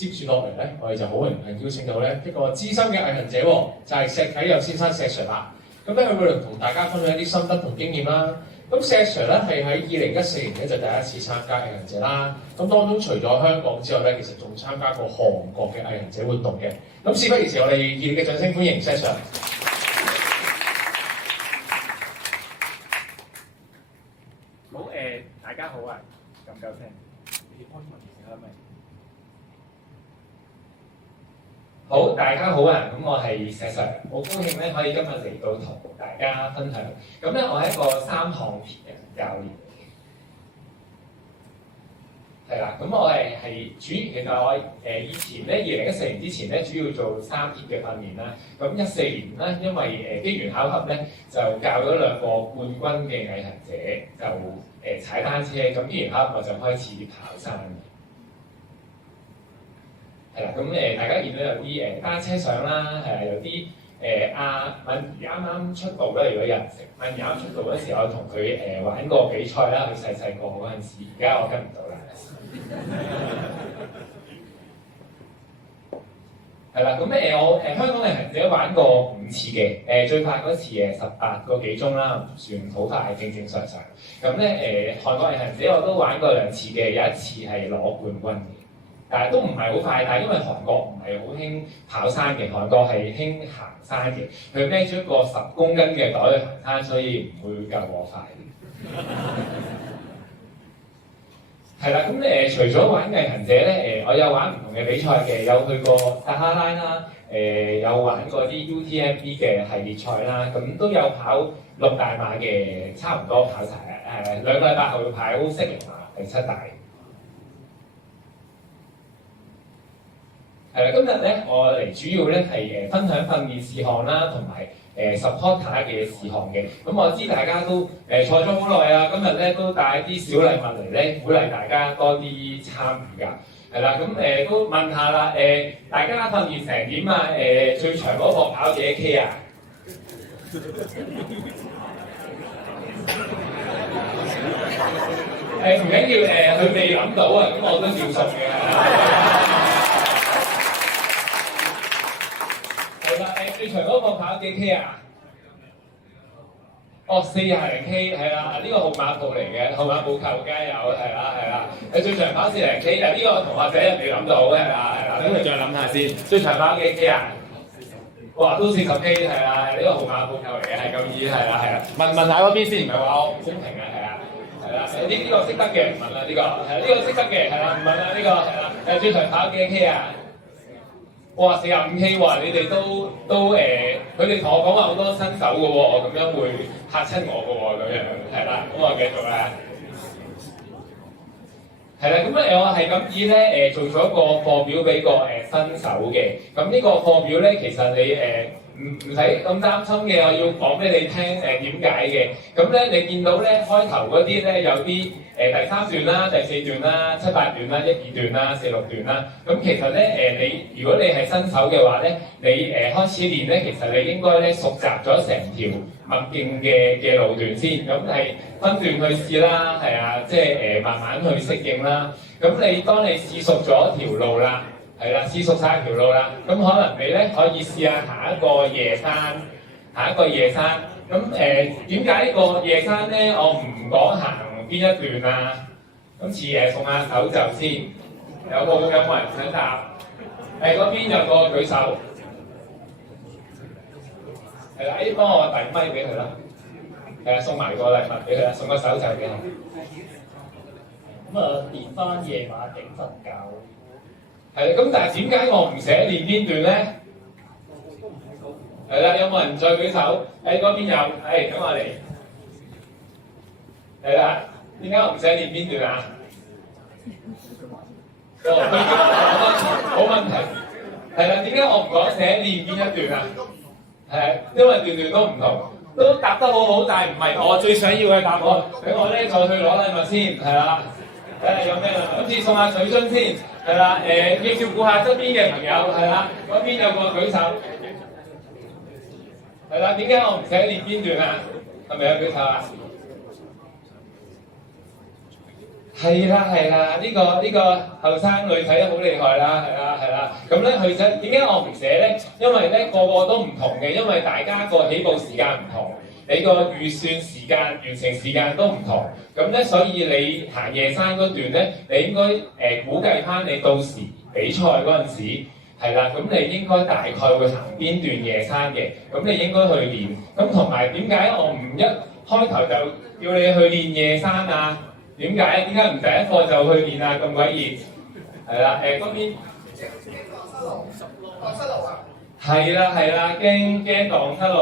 接住落嚟咧，我哋就好榮幸邀請到咧一個資深嘅毅行者喎，就係石啟佑先生石 Sir 啦。咁咧佢會同大家分享一啲心得同經驗啦。咁石 Sir 咧係喺2014年咧就第一次參加毅行者啦。咁當中除咗香港之外咧，其實仲參加過韓國嘅毅行者活動嘅。咁事不宜遲，我哋熱烈嘅掌聲歡迎石 Sir。好大家好啊，咁夠聲。你開問題係咪？好，大家好啊！咁我係石 Sir，好高興咧可以今日嚟到同大家分享。咁咧我係一個3項鐵人教練，係啦。咁我係主要其實我以前咧2014年之前咧主要做3鐵嘅訓練啦。咁14年咧因為機緣巧合咧就教咗2個冠軍嘅毅行者就踩單車，咁機緣巧合我就開始跑山。係啦，咁大家見到有啲單車相啦，有啲敏儀啱啱出道咧。如果有人識敏儀啱出道嗰時候，我同佢玩過比賽啦。佢細個嗰陣時，而家我跟唔到啦。係啦，咁我香港毅行者玩過5次嘅，最快嗰次18個幾鐘啦，唔算好快，正正常常。咁咧韓國毅行者我都玩過2次嘅，有一次係攞冠軍嘅。但係都唔係好快，但係因為韓國唔係好興跑山嘅，韓國係興行山嘅。佢孭咗一個10公斤嘅袋去行山，所以唔會夠我快。係啦，咁除咗玩毅行者咧，我有玩唔同嘅比賽嘅，有去過撒哈拉啦，有玩過啲 UTMB 嘅系列賽啦，咁都有跑6大馬嘅，差唔多跑晒2個禮拜後要跑悉尼馬第7大。係啦，今日咧我嚟主要咧係分享訓練事項啦，同埋supporter 嘅事項嘅。咁我知大家都坐咗好耐啊，今日咧都帶啲小禮物嚟咧，鼓勵大家多啲參與㗎。係啦，咁都問下啦，大家訓練成點啊？最長嗰個跑幾多 K 啊？唔緊要，佢未諗到啊，咁我都照送嘅。最長嗰個跑幾 K 啊？哦，40零 K 係啦，呢個號碼布嚟嘅，號碼布球加油係啦。最長跑40零 K，呢個同學仔未諗到係啦，咁你再諗下先。最長跑幾 K 啊？哇，都40 K 係啦，呢個號碼布球嚟嘅，係咁易係啦。問下嗰邊先，唔係話我唔公平啊，係啦。呢個識得嘅唔問啦，呢個係呢個識得嘅係啦，唔問啦呢個係啦。最長跑幾 K 啊？哇，45 K 喎！你哋都佢哋同我講話好多新手嘅喎，我咁樣會嚇親我嘅喎，咁樣係啦，咁我繼續啦。係啦，咁我係咁意咧做咗個課表俾個新手嘅，咁呢個課表咧其實你唔使咁擔心嘅，我要講俾你聽點解嘅。咁咧你見到咧開頭嗰啲咧有啲第3段啦、第4段啦、7、8段啦、1、2段啦、4、6段啦。咁其實咧如果你係新手嘅話咧，你開始練咧，其實你應該咧熟習咗成條麥徑嘅路段先，咁係分段去試啦，係啊，即係慢慢去適應啦。咁當你試熟咗條路啦。係啦，試熟晒條路啦，咁可能你咧可以試下下一個夜山。咁點解呢個夜山咧，我唔講行邊一段啊？今次送下手袖先，有冇人想答？嗰邊有個舉手，係啦，幫我遞咪俾佢啦。送埋個禮物俾佢啦，送個手袖俾佢。咁啊，練翻夜晚頂瞓覺。係咁但係點解我唔寫練邊段咧？係啦，有冇人再舉手？嗰邊有，咁我嚟。係啦，點解我唔寫練邊段啊？冇問題。係啦，點解我唔講寫練邊一段啊？因為段段都唔同，都答得好好，但係唔係我最想要嘅答案。俾我咧再去攞禮物先，係啦。有咩啦？今次送下水樽先，係啦，要照顧下側邊嘅朋友，係啦，嗰邊有個舉手，係啦，點解我唔寫練邊段啊？係咪有舉手啊？係啦，呢個後生女睇得好厲害啦，係啦，啦。咁咧佢寫點解我唔寫咧？因為咧個個都唔同嘅，因為大家個起步時間唔同，你個預算時間、完成時間都唔同。咁咧所以你行夜山嗰段咧，你應該估計翻你到時比賽嗰陣時。係啦，咁你應該大概會行邊段夜山嘅，咁你應該去練。咁同埋點解我唔一開頭就叫你去練夜山啊？點解？點解唔第一課就去練啊？咁鬼熱。係啦，嗰邊蕩失路啊！係啦，驚蕩失路。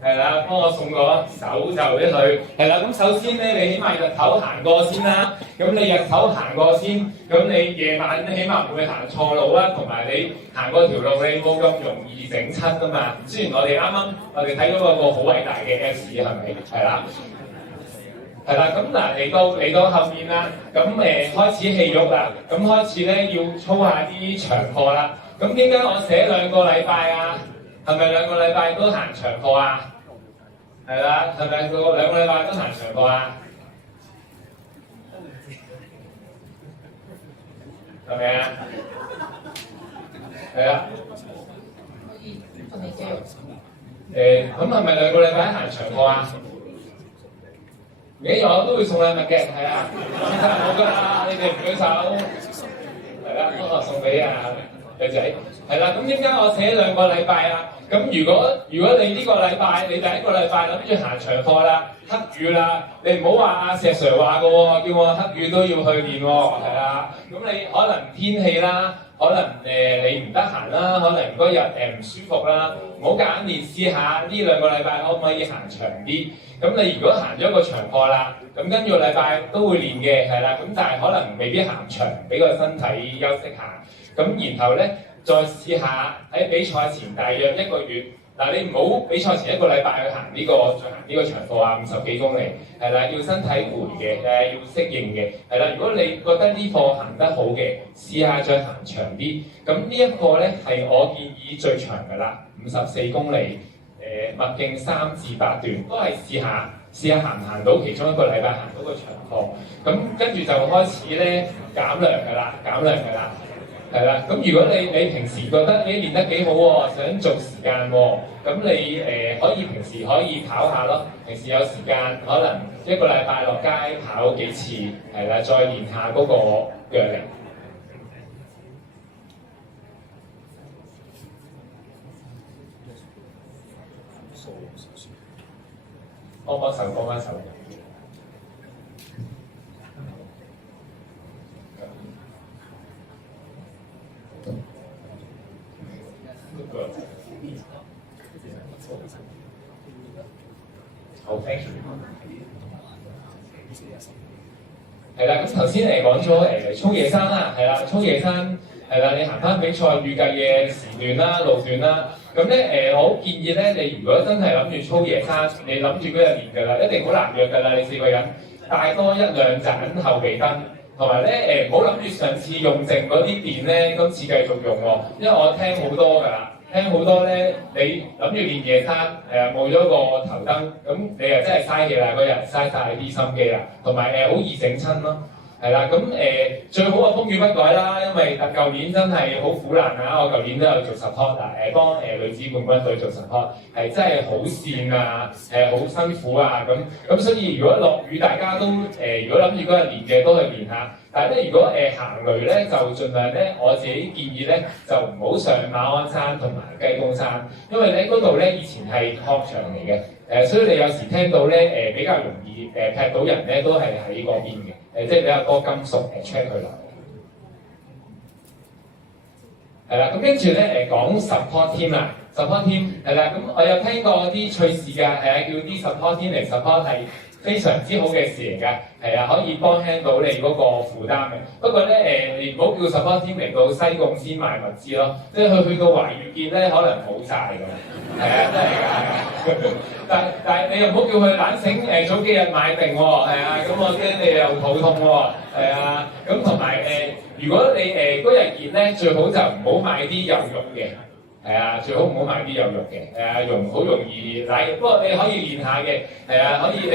係啦，幫我送個手就俾佢。係啦，咁首先咧，你起碼日頭行過先啦。咁你日頭行過先，咁你夜晚起碼唔會行錯路啦。同埋你行過條路，你冇咁容易整親㗎嘛。雖然我哋啱睇到個好偉大嘅 S 係咪？係啦，咁嗱嚟到後面啦，咁開始氣喐啦，咁開始咧要操下啲長課啦。咁點解我寫2個禮拜啊？係咪2個禮拜都行長課啊？係啦，係咪2個禮拜都行長課啊？係咪啊？係啊。咁係咪2個禮拜行長課啊？每日我都會送禮物嘅，係啊，其實冇㗎啦，你哋唔舉手，係啦，我送俾女仔，係啦，咁點解我寫2個禮拜啊？咁如果你呢個禮拜，你第一個禮拜諗住行長課啦，黑雨啦，你唔好話阿石 Sir 話嘅喎，叫我黑雨都要去練喎，係啊，咁你可能天氣啦，可能你唔得閒啦，可能嗰日唔舒服啦，唔好夾硬練，試下呢2個禮拜可唔可以行長啲？咁你如果行咗個長課啦，咁跟住個禮拜都會練嘅，係啦，咁但係可能未必行長，俾個身體休息下。咁然後咧，再試下喺比賽前大約1個月，嗱你唔好比賽前1個禮拜去行呢個長課啊，50幾公里，係啦，要身體攰嘅，要適應嘅，係啦。如果你覺得呢課行得好嘅，試下再行長啲。咁呢一課咧係我建議最長㗎啦，54公里，麥徑3至8段，都係試下行唔行到其中1個禮拜行到個長課。咁跟住就開始咧減量㗎啦。係啦，咁如果你平時覺得你練得幾好喎，想做時間喎，咁你平時可以跑下咯。平時有時間，可能1個禮拜落街跑幾次，係啦，再練下嗰個腳力。幫翻手。好 ，thank you。係啦，咁頭先講咗操夜山啦，係啦，操夜山係啦，你行翻比賽預計嘅時段啦、路段啦，咁咧我好建議咧，你如果真係諗住操夜山，你諗住嗰日練㗎啦，一定好難約㗎啦，你4個人帶多1-2盞後備燈。同埋咧唔好諗住上次用剩嗰啲電咧，今次繼續用喎，因為我聽好多㗎啦，咧，你諗住練夜山冇咗個頭燈，咁你又真係嘥氣啦，嗰日嘥晒啲心機啦，同埋好易整親咯，係啦，咁最好啊風雨不改啦，因為舊年真係好苦難啊，我舊年都有做 support 幫女子冠軍隊做 support， 係真係好跣啊，好辛苦啊，咁所以如果落雨大家都如果諗住嗰日練嘅都去練下，但係咧如果行雷咧就盡量咧我自己建議咧就唔好上馬鞍山同埋雞公山，因為咧嗰度咧以前係礦場嚟嘅，所以你有時聽到咧比較容易劈到人咧都係喺嗰邊嘅，即係比較多金屬check 佢落。係啦，咁跟住咧講 support team 啦 ，support team 係啦，咁我有聽過啲趣事㗎，係啊，叫啲 support team 嚟 support 係非常之好嘅事嚟㗎，係啊，可以幫輕到你嗰個負擔嘅。不過咧你唔好叫 support team 嚟到西貢先賣物資咯，即係去到華裕結咧可能冇晒㗎，係啊，真係㗎，但係你又唔好叫佢懶醒早幾日買定喎，係啊，咁我驚你又肚痛喎，係啊，咁同埋如果你嗰日熱咧，最好就唔好買啲有肉嘅，係啊，最好唔好買啲有肉嘅，好容易奶。不過你可以練下嘅，係啊，你可以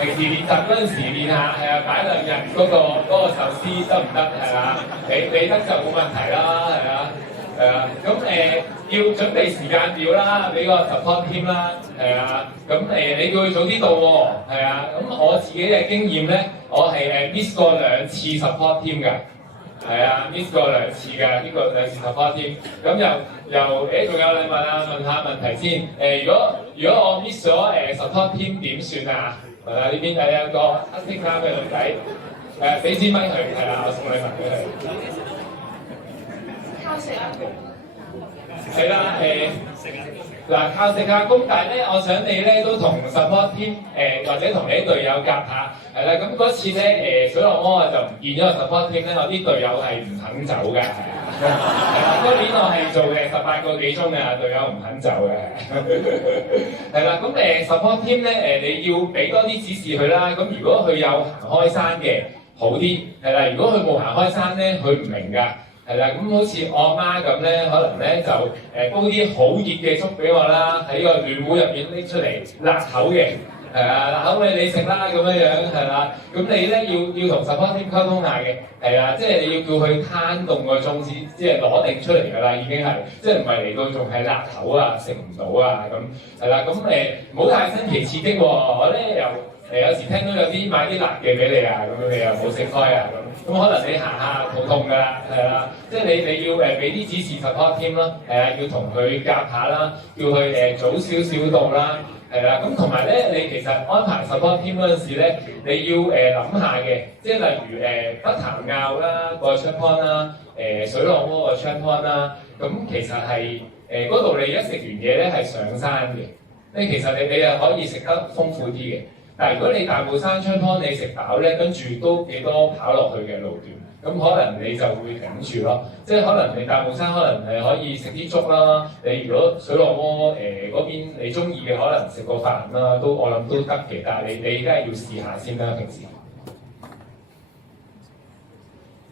平時練習嗰陣時練下，係啊，擺2日嗰個壽司得唔得？係啊，你得就冇問題啦，係啊。係啊，咁要準備時間表啦，俾個 support team 啦，係啊，咁你叫佢早啲到喎，係啊，咁我自己嘅經驗咧，我係miss 過2次 support team 㗎。係啊，miss 過2次㗎，呢個2次 support team。咁仲有禮物啊？問下問題先。如果我 miss 咗support team 點算啊？係啦，呢邊有個黑色衫嘅女仔，俾支咪佢，係啦，我送禮物俾佢。靠食啊！係啦，嗱靠食下工，但係咧，我想你咧都同 support team 或者同你啲隊友夾下，係啦。咁嗰次咧水落魔就唔見咗個 support team 咧，我啲隊友係唔肯走嘅，係啦。嗰年我係做18個幾鐘嘅，隊友唔肯走嘅，係啦。咁support team 咧你要俾多啲指示佢啦。咁如果佢有行開山嘅好啲，係啦。如果佢冇行開山咧，佢唔明㗎。係啦，咁好似我阿媽咁咧，可能咧就煲啲好熱嘅粥俾我啦，喺個暖壺入邊拎出嚟辣口嘅，係啊，辣口你食啦咁樣樣，係啦，咁你咧要同 support team 溝通下嘅，係啊，即係你要叫佢攤凍個鐘先，即係攞定出嚟㗎啦，已經係，即係唔係嚟到仲係辣口啊，食唔到啊咁，係啦，咁唔好太新奇刺激喎，我咧有時聽到有啲買啲辣嘅俾你啊，咁樣你又冇食開啊咁可能你行下肚痛㗎啦，係啦，即係你要俾啲指示 support team 啦，要同佢夾下啦，叫佢早少少到啦，係啦，咁同埋咧，你其實安排 support team 嗰陣時咧，你要諗下嘅，即係例如北潭坳啦個 check point 啦，水浪窩個 check point 啦，咁其實係嗰度你一食完嘢咧係上山嘅，其實你又可以食得豐富啲嘅。但係如果你大帽山 check point 你食飽咧，跟住都幾多跑落去嘅路段，咁可能你就會頂住咯。即係可能你大帽山可能係可以食啲粥啦。你如果水落窩嗰邊你中意嘅，可能食個飯啦，我諗都得嘅。但係你梗係要試下先啦，平時。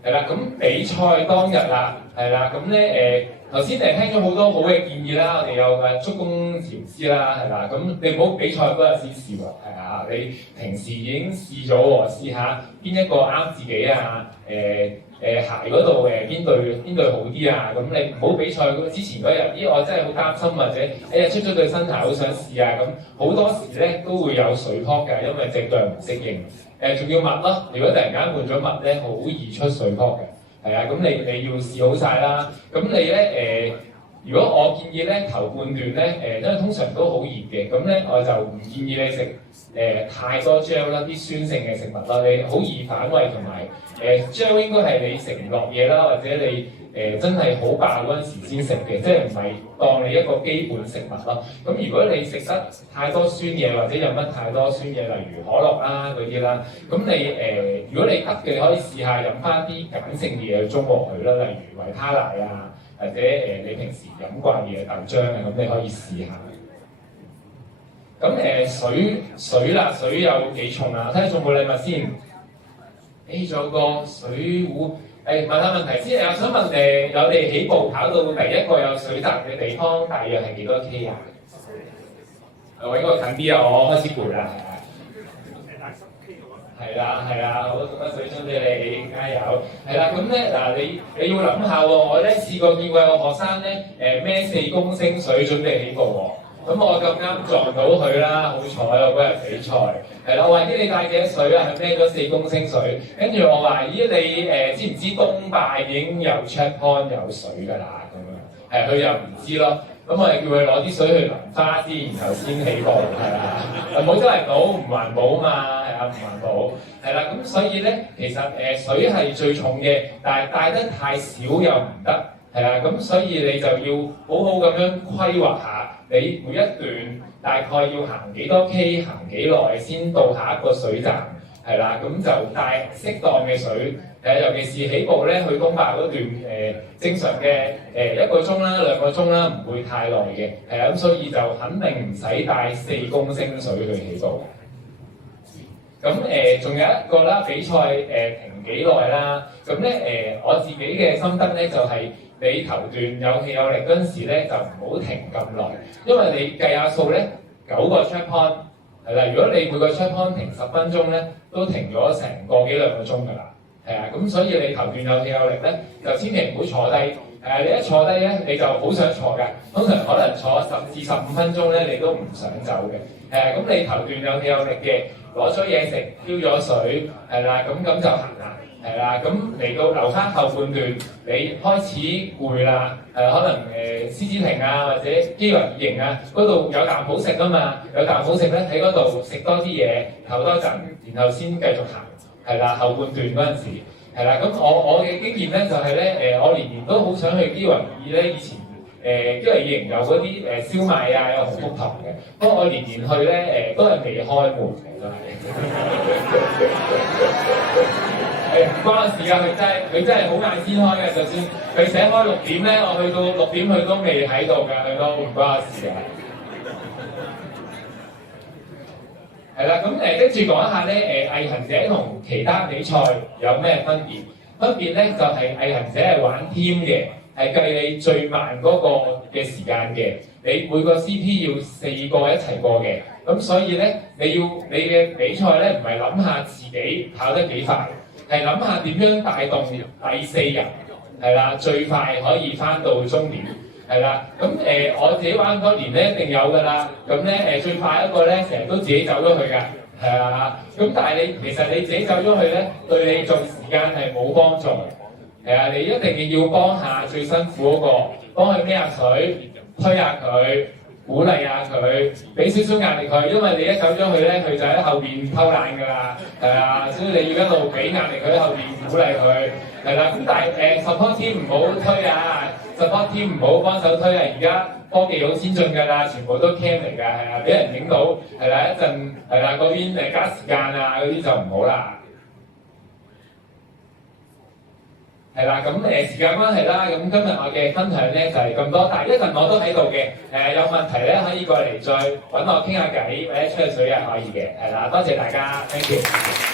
係啦，咁比賽當日啦，係啦，咁咧頭先聽咗好多好嘅建議啦，我哋有足弓調姿啦，係啦，咁你唔好比賽嗰日先試喎，係啊，你平時已經試咗喎，試下邊一個啱自己啊，鞋嗰度邊對好啲啊，咁你唔好比賽之前嗰日，我真係好擔心或者出咗對新鞋好想試啊，咁好多時咧都會有水泡㗎，因為隻腳唔適應。仲要襪咯，如果突然間換咗襪咧，好易出水泡嘅，係啊，咁你要試好晒啦。咁你咧如果我建議咧頭半段咧因為通常都好熱嘅，咁咧我就唔建議你食太多 gel 啦，啲酸性嘅食物啦，你好易反胃同埋gel 應該係你食唔落嘢啦，或者你真係好飽嗰陣時先食嘅，即係唔係當你一個基本食物咯。咁如果你食得太多酸嘢或者飲得太多酸嘢，例如可樂啦嗰啲啦，咁你如果你得嘅，可以試下飲翻啲鹼性嘅嘢去中和佢啦，例如維他奶啊，或者你平時飲慣嘅豆漿啊，咁你可以試下。咁水有幾重啊？睇下仲冇禮物先。仲有個水壺。問下問題先，我想問我哋起步跑到第一個有水站嘅地方，大約係幾多 K 啊？我應該近啲啊，我開始攰啦，係啦，好多水樽俾你，加油！係啦，咁咧嗱，你要諗下喎，我咧試過見過有個學生咧孭4公升水準備起步喎。咁我咁啱撞到佢啦，好彩我嗰日比賽，係啦，我話咦你帶幾多水啊？佢孭咗4公升水，跟住我話咦你知唔知東壩已經有 check point 有水㗎啦？咁樣，佢又唔知咯。咁我哋叫佢攞啲水去淋花先，然後先起步，係啦，冇周圍倒唔環保嘛，係啊，唔環保，係啦，咁所以咧其實水係最重嘅，但係帶得太少又唔得，係啦，咁所以你就要好好咁樣規劃下。你每一段大概要行幾多 K， 行幾耐先到下一個水站，係啦，咁就帶適當嘅水，尤其是起步咧去東壩嗰段正常嘅1個鐘啦、2個鐘啦，唔會太耐嘅，係啊，咁所以就肯定唔使帶4公升水去起步。咁仲有一個啦，比賽停幾耐啦？咁咧我自己嘅心得咧就係、你頭段有氣有力嗰陣時咧，就唔好停咁耐，因為你計下數咧，9個 check point 係啦。如果你每個 check point 停10分鐘咧，都停咗成個幾2個鐘㗎啦，係啊。咁所以你頭段有氣有力咧，就千祈唔好坐低，你一坐低咧，你就好想坐㗎。通常可能坐10至15分鐘咧，你都唔想走嘅。咁你頭段有氣有力嘅，攞咗嘢食，飆咗水，係啦，咁就行啦，係啦。咁嚟到留翻後半段，你開始攰啦，可能獅子亭啊或者基維爾營啊嗰度有啖好食啊嘛，有啖好食咧喺嗰度食多啲嘢，唞多陣，然後先繼續行，係啦，後半段嗰陣時。係啦，咁我嘅經驗咧就係咧，我年年都好想去基維爾咧，以前基維爾營有嗰啲燒賣啊，有紅福堂嘅，不過我年年去咧都係未開門嘅都係。唔關我事啊，佢真係好晏先開嘅，就算佢寫開6點咧，我去到6點佢都未喺度㗎，佢都唔關我事啊。係啦，咁跟住講一下咧，毅行者同其他比賽有咩分別？分別咧就係毅行者係玩 team 嘅，係計你最慢嗰個嘅時間嘅。你每個 CP 要4個一齊過嘅，咁所以咧你嘅比賽咧唔係諗下自己跑得幾快，係諗下點樣帶動第4人，係啦，最快可以翻到終點。係啦，咁我自己玩咁多年咧，一定有㗎啦。咁咧最快一個咧，成日都自己走咗去㗎，係啊。咁但係其實你自己走咗去咧，對你做時間係冇幫助。係啊，你一定要幫下最辛苦嗰個，幫佢孭下水，推下佢，鼓勵下佢，俾少少壓力佢，因為你一走咗去咧，佢就喺後邊偷懶㗎啦。係啊，所以你要一路俾壓力佢喺後邊鼓勵佢。係啦，咁但係support team 唔好推啊！ support team 唔好幫手推啊！而家科技好先進㗎啦，全部都 cam 嚟㗎，係啊，俾人影到係啦，一陣係啦嗰邊加時間啊嗰啲就唔好啦。係啦，咁時間關係啦，咁今日我嘅分享咧就係咁多，但係一陣我都喺度嘅，有問題咧可以過嚟再揾我傾下偈，或者吹下水啊可以嘅，係啦，多謝大家 ，thank you。